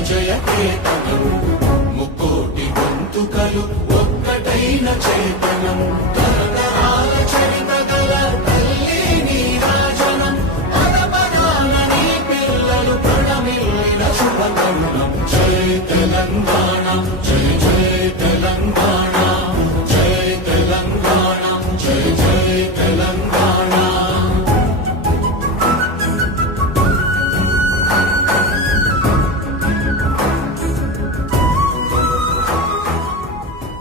జయకేతనం ముక్కోటి గొంతుకలు ఒక్కటైన చేతనం తరతరాల చరిత గల తల్లి నీరాజనం పదపదాన నీ పిల్లలు ప్రణమిల్లిన శుభతరుణం జై తెలంగాణ జై